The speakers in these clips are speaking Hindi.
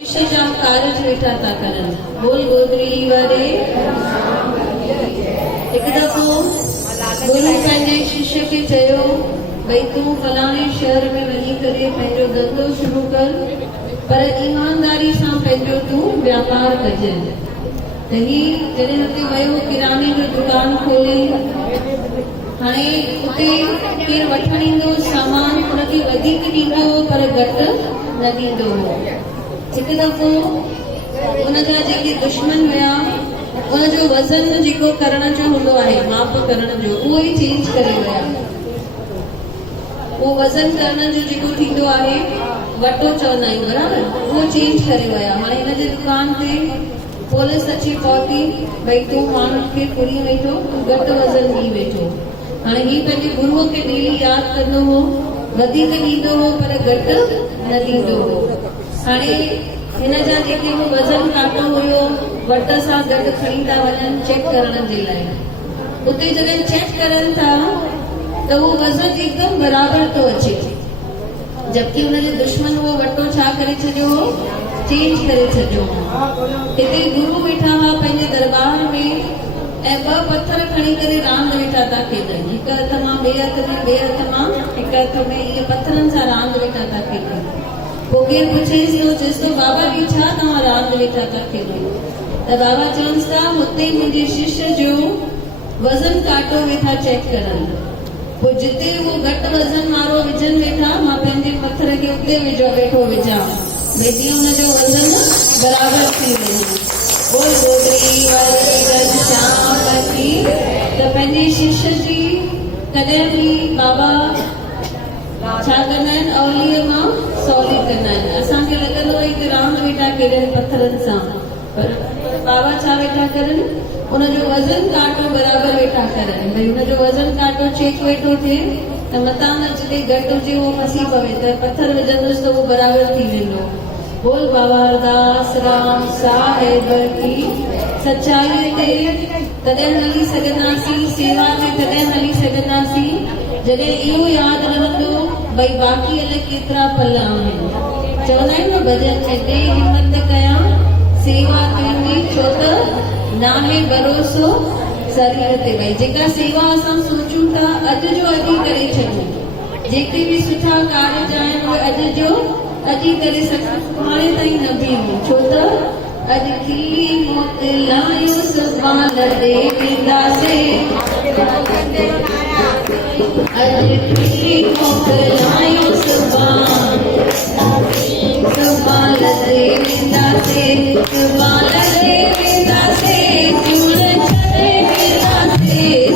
जाम कारज वेठा था करन बोल गोदरी वारे एक दफ़ो गुरु पंहिंजे शिष्य खे चयो भई तूं फलाणे शहर में वञी करे पंहिंजो धंधो शुरू कर पर ईमानदारी सां पंहिंजो तूं व्यापार कजे। त ही जॾहिं हुते वियो किराने जो दुकान खोले हाणे उते केरु वठण ईंदो सामान हुनखे वधीक ॾींदो पर घटि न ॾींदो हो। हिकु दफ़ो उनजा जेके दुश्मन हुया उनजो वज़न जेको करण जो हूंदो आहे माप करण जो उहो ई चेंज करे विया। उहो वज़न करण जो जेको थींदो आहे वटो चवंदा आहियूं बराबरि उहो चेंज करे विया। हाणे हिनजे दुकान ते पुलिस अची पहुती भई तूं माण्हुनि खे फुरी वेठो तूं घटि वज़न ॾी वेठो। हाणे ही पंहिंजे गुरूअ खे डेली यादि कंदो हो वधीक ॾींदो हो पर घटि न ॾींदो हो। हाणे हिन जा जेके वज़न काटो हुयो वट सां गॾु खणी था वञनि चेक करण जे लाइ। उते जॾहिं चेक करनि था त उहो वज़न हिकदमि बराबरि थो अचे जबकि हुनजे दुश्मन उहो वटो छा करे छॾियो हो चेंज करे छॾियो। हिते गुरु वेठा हुआ पंहिंजे दरबार में ऐं ॿ पत्थर खणी करे रांदि वेठा था खेॾनि हिकु हथ मां ॿिए हथ में ॿिए हथ मां हिकु हथ में इहे पत्थरनि सां रांदि वेठा था खेॾनि। पोइ केरु पुछेसि थो चएसि थो बाबा जी छा तव्हां रांदि वेठा था खेॾो त बाबा चवनि था हुते मुंहिंजे शिष्य जो वज़न काटो वेठा चेक करनि। पोइ जिते उहो घटि वज़न वारो विझनि वेठा मां पंहिंजे पत्थर खे उते वेठो विझां भई जीअं हुनजो वज़न बराबरि थी वञे। बोल गोदरी वारे घनश्यामती। त पंहिंजे शिष्य जी कॾहिं बि बाबा छा कंदा आहिनि अवलीअ मां सवली कंदा आहिनि। असांखे लॻंदो आहे कि रांदि वेठा खेॾनि पत्थरनि सां पर बाबा छा वेठा करनि उनजो वज़न काटो बराबरि वेठा करनि भई हुनजो वज़न काटो चेक वेठो थिए त मथां न जिते घटि हुजे उहो फसी पवे त पत्थर विझंदुसि त उहो बराबरि थी वेंदो। बोल बाबा हरदास राम साहिब की। सच्चाईअ ते तॾहिं हली सघंदासीं सेवा ते तॾहिं हली सघंदासीं जॾहिं इहो यादि रहंदो भई बाक़ी अलाए केतिरा पल आहिनि। चवंदा आहिनि न भॼन में ॾे हिमत कयां सेवा तुंहिंजी छो त नाहे भरोसो शरीर ते। भई जेका सेवा असां सोचूं था अॼु जो अॼु ई करे छॾूं जेके बि सुठा कार्य आहिनि उहे अॼु जो अॼु ई करे सघूं हाणे ताईं न बीहूं छो त अॼु खिली मोकिलायूं सुभाणे ॾे वेंदासीं। अॼु खिली मोकिलायूं सुभाणे ॾे वेंदासीं सुभाणे ॾे वेंदासीं चूड़ छॾे वेंदासीं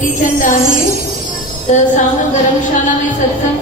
चेटीचंड आहे त साम्हूं धर्मशाला में सत्संग